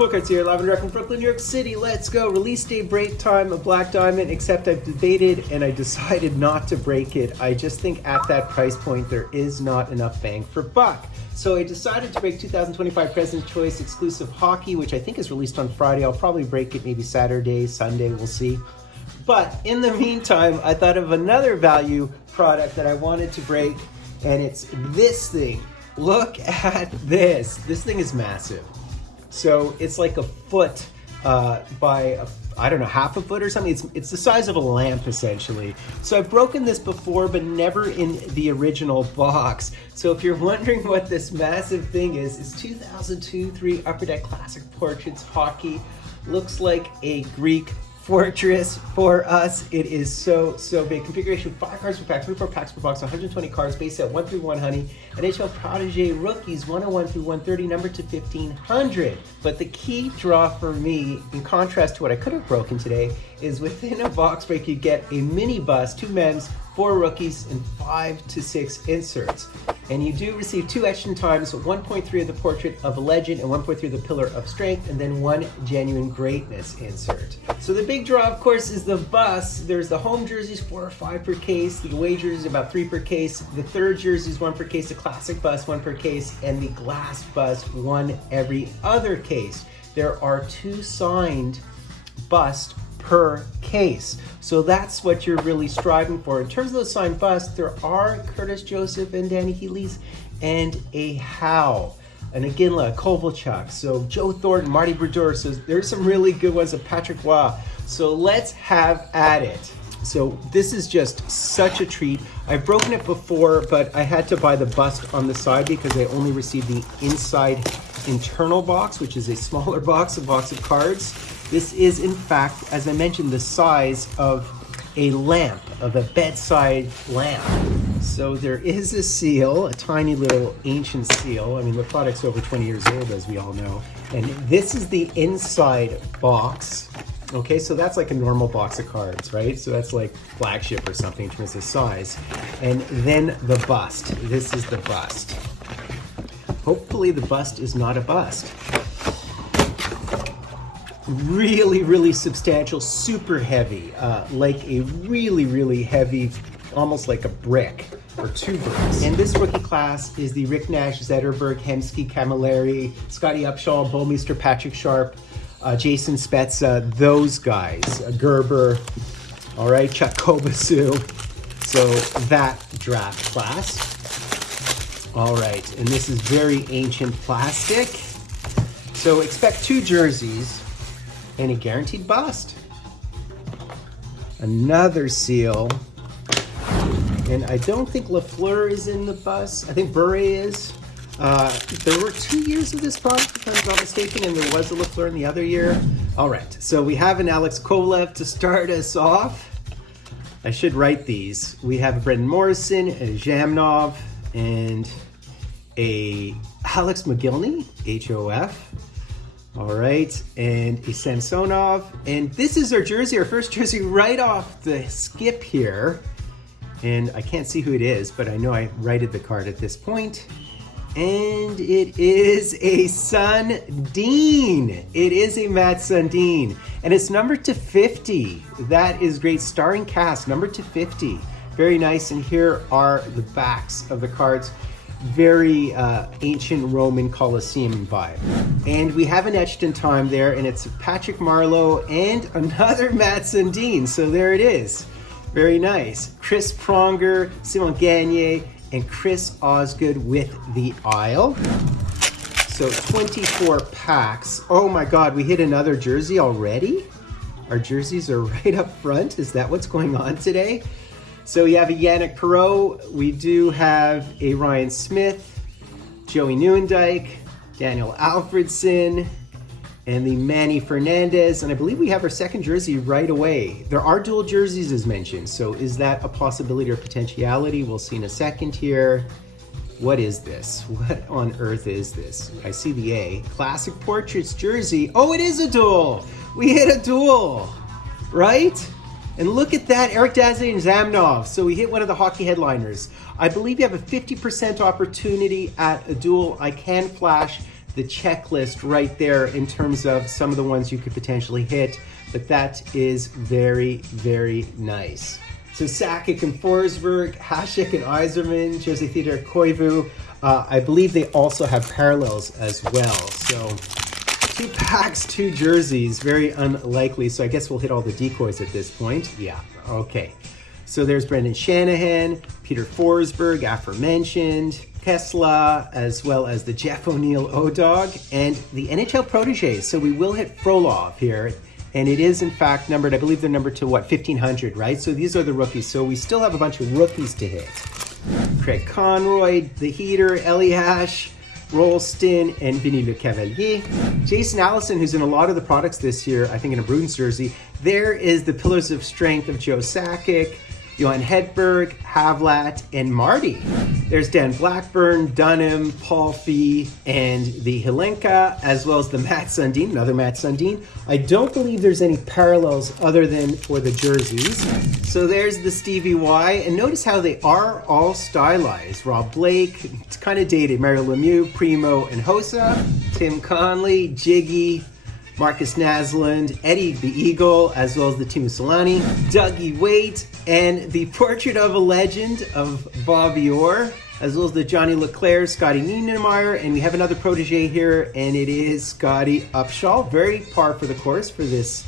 Fultoncards here, live and direct from Brooklyn, New York City. Let's go. Release day break time of Black Diamond, except I've debated and I decided not to break it. I just think at that price point, there is not enough bang for buck. So I decided to break 2025 President's Choice exclusive hockey, which I think is released on Friday. I'll probably break it maybe Saturday, Sunday, we'll see. But in the meantime, I thought of another value product that I wanted to break, and it's this thing. Look at this. This thing is massive. So it's like a foot by, I don't know, half a foot or something. It's the size of a lamp, essentially. So I've broken this before, but never in the original box. So if you're wondering what this massive thing is, it's 2002-03 Upper Deck Classic Portraits Hockey. Looks like a Greek fortress for us. It is so big. Configuration 5 cards per pack, 24 packs per box, 120 cards, base set 1 through 100. NHL Protege rookies 101 through 130, numbered to 1500. But the key draw for me, in contrast to what I could have broken today, is within a box break you get a mini bust, 2 mems, 4 rookies, and 5 to 6 inserts. And you do receive 2 etched in times, 1.3 of the Portrait of a Legend and 1.3 of the Pillar of Strength, and then 1 Genuine Greatness insert. So the big draw, of course, is the bust. There's the home jerseys, 4 or 5 per case. The away jerseys, about 3 per case. The third jerseys, 1 per case. The classic bust, 1 per case. And the glass bust, 1 every other case. There are 2 signed busts per case. So that's what you're really striving for. In terms of those signed busts, there are Curtis Joseph and Danny Healy's and a Howe, an Iginla, Kovalchuk, so Joe Thornton, Marty Brodeur. So there's some really good ones of Patrick Waugh. So let's have at it. So this is just such a treat. I've broken it before, but I had to buy the bust on the side because I only received the inside internal box, which is a smaller box, a box of cards. This is, in fact, as I mentioned, the size of a lamp, of a bedside lamp. So there is a seal, a tiny little ancient seal. I mean, the product's over 20 years old, as we all know. And this is the inside box. Okay, so that's like a normal box of cards, right? So that's like flagship or something in terms of size. And then the bust. This is the bust. Hopefully the bust is not a bust. Really substantial, super heavy, like a really heavy, almost like a brick or 2 bricks. And this rookie class is the Rick Nash, Zetterberg, Hemsky, Camilleri, Scotty Upshaw, Bowmeister, Patrick Sharp, Jason Spezza, those guys, Gerber, all right, Chuck Kobasu. So that draft class. All right, and this is very ancient plastic. So expect 2 jerseys and a guaranteed bust. Another seal. And I don't think Lafleur is in the bust. I think Bure is. There were 2 years of this product, if I'm not mistaken, and there was a Lafleur in the other year. All right, so we have an Alex Kovalev to start us off. I should write these. We have a Brendan Morrison, a Zhamnov, and a Alex McGillney, HOF. All right, and a Samsonov. And this is our jersey, our first jersey right off the skip here. And I can't see who it is, but I know I righted the card at this point. And it is a Sundin. It is a Matt Sundin. And it's numbered to 50. That is great. Starring cast, numbered to 50. Very nice. And here are the backs of the cards. Very ancient Roman Colosseum vibe. And we have an etched in time there, and it's Patrick Marleau and another Matt Sundin. So there it is. Very nice. Chris Pronger, Simon Gagne, and Chris Osgood with the Isle. So 24 packs. Oh my God, we hit another jersey already? Our jerseys are right up front. Is that what's going on today? So you have a Yannick Perreault, we do have a Ryan Smith, Joey Nieuwendyk, Daniel Alfredson, and the Manny Fernandez, and I believe we have our second jersey right away. There are dual jerseys as mentioned, so is that a possibility or potentiality? We'll see in a second here. What is this? What on earth is this? I see the A. Classic Portraits jersey. Oh, it is a dual! We hit a dual, right? And look at that, Eric Dasley and Zamnov. So we hit one of the hockey headliners. I believe you have a 50% opportunity at a duel. I can flash the checklist right there in terms of some of the ones you could potentially hit, but that is very, very nice. So Sakic and Forsberg, Hasek and Yzerman, Jose Theodore Koivu. I believe they also have parallels as well. So 2 packs, 2 jerseys, very unlikely. So I guess we'll hit all the decoys at this point. Yeah, okay. So there's Brendan Shanahan, Peter Forsberg, aforementioned, Kessler, as well as the Jeff O'Neill O-Dog, and the NHL Proteges. So we will hit Frolov here. And it is, in fact, numbered, I believe they're numbered to, what, 1,500, right? So these are the rookies. So we still have a bunch of rookies to hit. Craig Conroy, The Heater, Eliash, Rolston, and Vinny Le Cavalier. Jason Allison, who's in a lot of the products this year, I think in a Bruins jersey. There is the Pillars of Strength of Joe Sakic, Johan Hedberg, Havlat, and Marty. There's Dan Blackburn, Dunham, Paul Fee, and the Helenka, as well as the Matt Sundin, another Matt Sundin. I don't believe there's any parallels other than for the jerseys. So there's the Stevie Y, and notice how they are all stylized. Rob Blake, it's kind of dated, Mario Lemieux, Primo, and Hossa, Tim Conley, Jiggy, Marcus Naslund, Eddie the Eagle, as well as the Timo Solani, Dougie Waite, and the Portrait of a Legend of Bobby Orr, as well as the Johnny Leclerc, Scotty Niedermayer, and we have another protege here, and it is Scotty Upshaw, very par for the course for this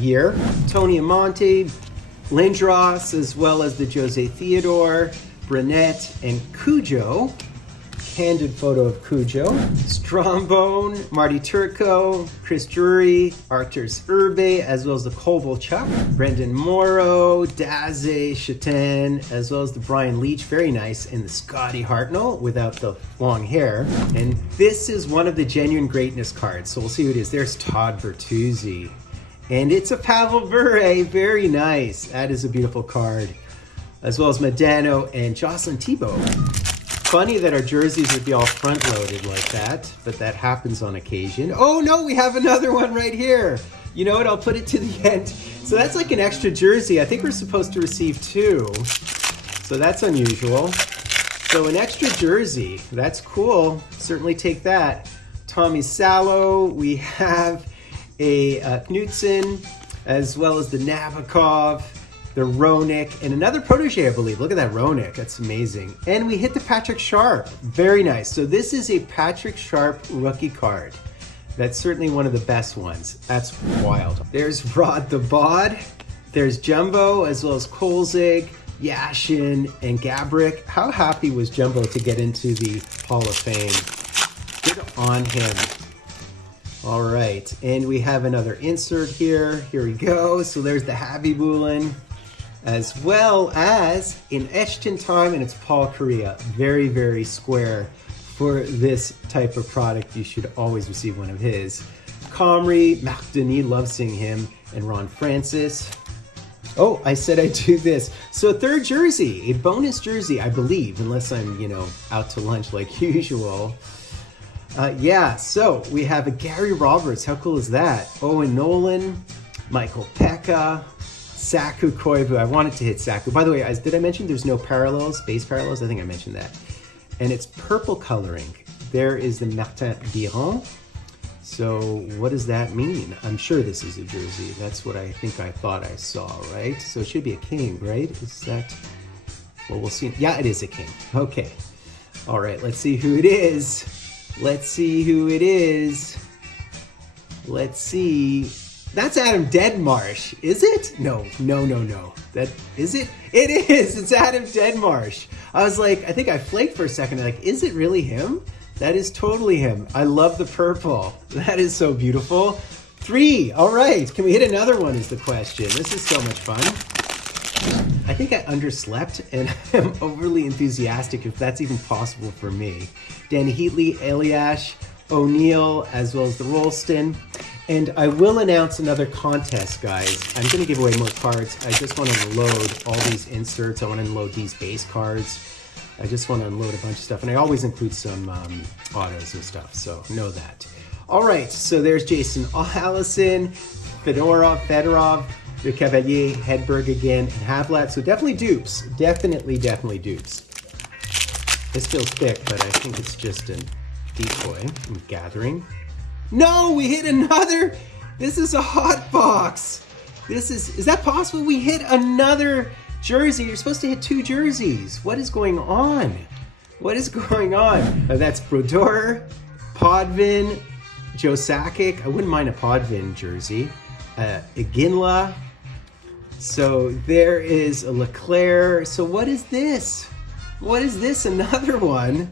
year. Tony Amonte, Lindros, as well as the Jose Theodore, Brunette, and Cujo. Candid photo of Cujo. Strombone, Marty Turco, Chris Drury, Arturs Urbe, as well as the Kovalchuk, Brendan Morrow, Daze, Chatin, as well as the Brian Leach, very nice, and the Scotty Hartnell without the long hair. And this is one of the Genuine Greatness cards, so we'll see who it is. There's Todd Bertuzzi. And it's a Pavel Bure, very nice. That is a beautiful card. As well as Medano and Jocelyn Thibault. Funny that our jerseys would be all front-loaded like that, but that happens on occasion. Oh no, we have another one right here. You know what, I'll put it to the end. So that's like an extra jersey. I think we're supposed to receive 2. So that's unusual. So an extra jersey, that's cool. Certainly take that. Tommy Salo, we have a Knutson, as well as the Nabokov, the Roenick, and another protege, I believe. Look at that Roenick, that's amazing. And we hit the Patrick Sharp, very nice. So this is a Patrick Sharp rookie card. That's certainly one of the best ones. That's wild. There's Rod the Bod, there's Jumbo, as well as Kolzig, Yashin, and Gabrick. How happy was Jumbo to get into the Hall of Fame? Good on him. All right, and we have another insert here. Here we go. So there's the Habibulin, as well as in etched in time, and it's Paul Correa. Very, very square for this type of product. You should always receive one of his. Comrie, Marc Denis, love seeing him, and Ron Francis. Oh, I said I'd do this. So a third jersey, a bonus jersey, I believe, unless I'm, out to lunch like usual. Yeah, so we have a Gary Roberts. How cool is that? Owen Nolan, Michael Pekka, Saku Koivu. I wanted to hit Saku. By the way, did I mention there's no parallels, base parallels? I think I mentioned that. And it's purple coloring. There is the Martin Biron. So what does that mean? I'm sure this is a jersey. That's what I think I thought I saw, right? So it should be a king, right? Is that, well, we'll see. Yeah, it is a king. Okay. All right, let's see who it is. Let's see who it is. Let's see. That's Adam Deadmarsh, is it? No. That is it? It is. It's Adam Deadmarsh. I was like, I think I flaked for a second. Like, is it really him? That is totally him. I love the purple. That is so beautiful. 3. All right. Can we hit another one is the question. This is so much fun. I think I underslept and I'm overly enthusiastic if that's even possible for me. Danny Heatley, Eliash, O'Neill, as well as the Rolston. And I will announce another contest, guys. I'm going to give away more cards. I just want to unload all these inserts. I want to unload these base cards. I just want to unload a bunch of stuff. And I always include some autos and stuff, so know that. All right, so there's Jason Allison, Fedorov, the Cavalier, Hedberg again, and Havlat. So definitely dupes. Definitely dupes. This feels thick, but I think it's just an decoy. I'm gathering. No, we hit another. This is a hot box. Is that possible? We hit another jersey. You're supposed to hit 2 jerseys. What is going on? What is going on? That's Brodeur, Podvin, Joe Sakic. I wouldn't mind a Podvin jersey. Iginla. So there is a Leclerc. So what is this? What is this? Another one?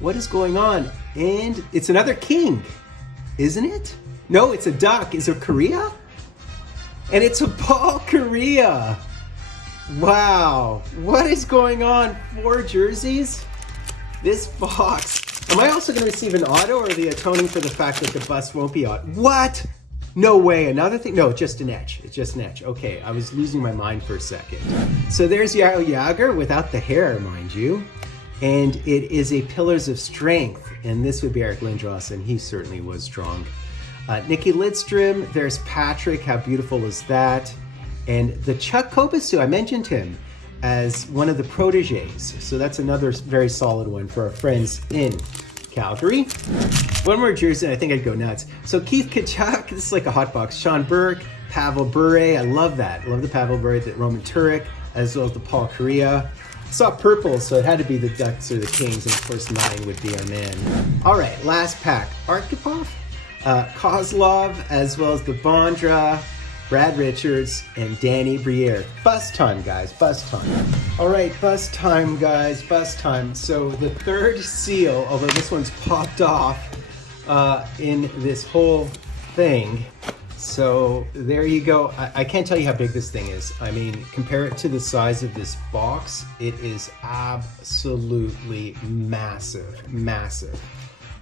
What is going on? And it's another king, isn't it? No, it's a duck. Is it Korea? And it's a Paul Korea. Wow. What is going on? 4 jerseys? This box. Am I also going to receive an auto, or are they atoning for the fact that the bust won't be auto? What? No way. Another thing? No, just an etch. It's just an etch. Okay, I was losing my mind for a second. So there's Yao Yager without the hair, mind you. And it is a Pillars of Strength. And this would be Eric Lindros, and he certainly was strong. Nikki Lidstrom. There's Patrick. How beautiful is that? And the Chuck Kobasu, I mentioned him as one of the proteges. So that's another very solid one for our friends in Calgary. One more jersey, and I think I'd go nuts. So Keith Kachuk, this is like a hot box. Sean Burke, Pavel Bure, I love that. I love the Pavel Bure, the Roman Turek, as well as the Paul Korea. I saw purple, so it had to be the Ducks or the Kings, and of course 9 would be our man. All right, last pack. Arkhipov, Kozlov, as well as the Bondra, Brad Richards, and Danny Briere. Bust time, guys, bust time. All right, bust time, guys, bust time. So the third seal, although this one's popped off in this whole thing. So there you go. I can't tell you how big this thing is. I mean, compare it to the size of this box. It is absolutely massive, massive.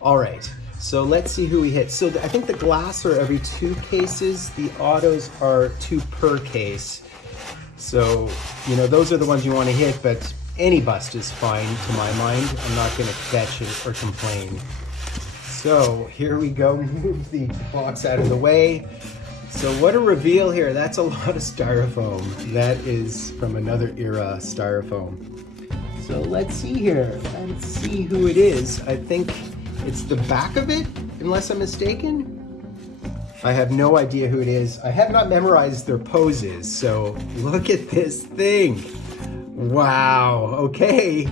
All right. So let's see who we hit. So I think the glass are every 2 cases. The autos are 2 per case. So, you know, those are the ones you want to hit, but any bust is fine to my mind. I'm not going to fetch it or complain. So here we go. Move the box out of the way. So what a reveal here. That's a lot of styrofoam. That is from another era styrofoam. So let's see here. Let's see who it is. I think it's the back of it, unless I'm mistaken. I have no idea who it is. I have not memorized their poses, so look at this thing. Wow, okay.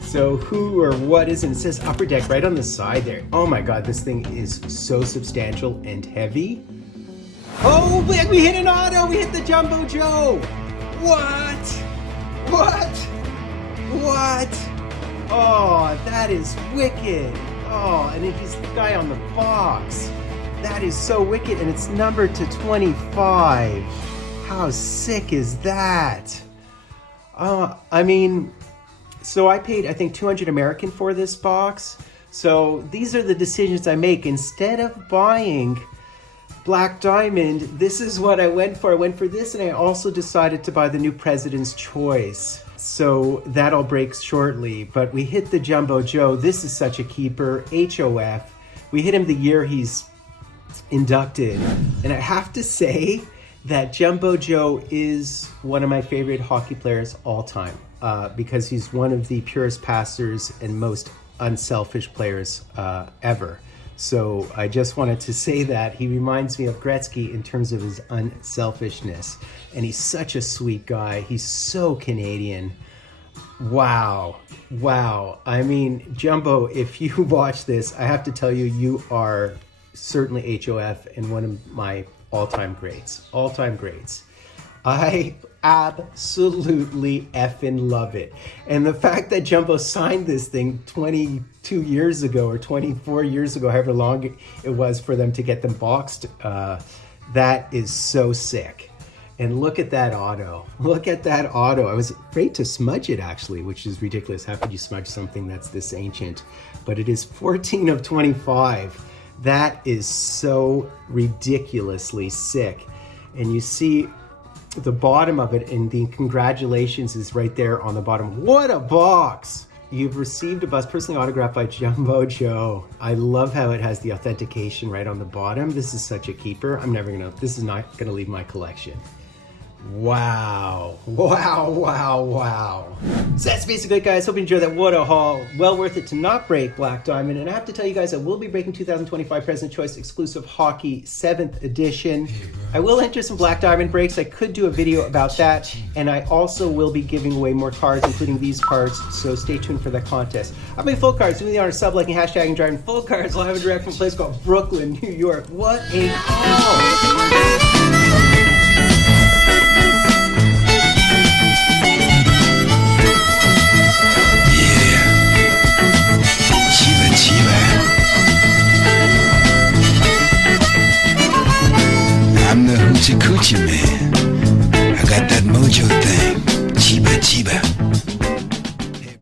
So who or what is it? It says Upper Deck right on the side there. Oh my God, this thing is so substantial and heavy. Oh, we hit an auto, we hit the Jumbo Joe. What? What? What? Oh, that is wicked. Oh, and he's the guy on the box. That is so wicked, and it's numbered to 25. How sick is that? I mean, so I paid, I think, 200 American for this box. So these are the decisions I make. Instead of buying Black Diamond, this is what I went for. I went for this, and I also decided to buy the new President's Choice. So that'll break shortly, but we hit the Jumbo Joe. This is such a keeper, HOF. We hit him the year he's inducted. And I have to say that Jumbo Joe is one of my favorite hockey players all time because he's one of the purest passers and most unselfish players ever. So I just wanted to say that he reminds me of Gretzky in terms of his unselfishness. And he's such a sweet guy. He's so Canadian. Wow. Wow. I mean, Jumbo, if you watch this, I have to tell you, you are certainly HOF and one of my all-time greats. All-time greats. I absolutely effing love it. And the fact that Jumbo signed this thing 22 years ago or 24 years ago, however long it was for them to get them boxed, that is so sick. And look at that auto. Look at that auto. I was afraid to smudge it actually, which is ridiculous. How could you smudge something that's this ancient? But it is 14 of 25. That is so ridiculously sick. And you see the bottom of it, and the congratulations is right there on the bottom. What a box! You've received a bust personally autographed by Jumbo Joe. I love how it has the authentication right on the bottom. This is such a keeper. This is not gonna leave my collection. Wow, Wow, wow, wow. So that's basically it, guys. Hope you enjoyed that. What a haul. Well worth it to not break Black Diamond. And I have to tell you guys, I will be breaking 2025 President Choice exclusive hockey 7th edition. I will enter some Black Diamond breaks. I could do a video about that. And I also will be giving away more cards, including these cards. So stay tuned for that contest. I'm playing Fultoncards. Do me the honor, sub-liking, hashtagging, driving Fultoncards live and direct from a place called Brooklyn, New York. What a haul.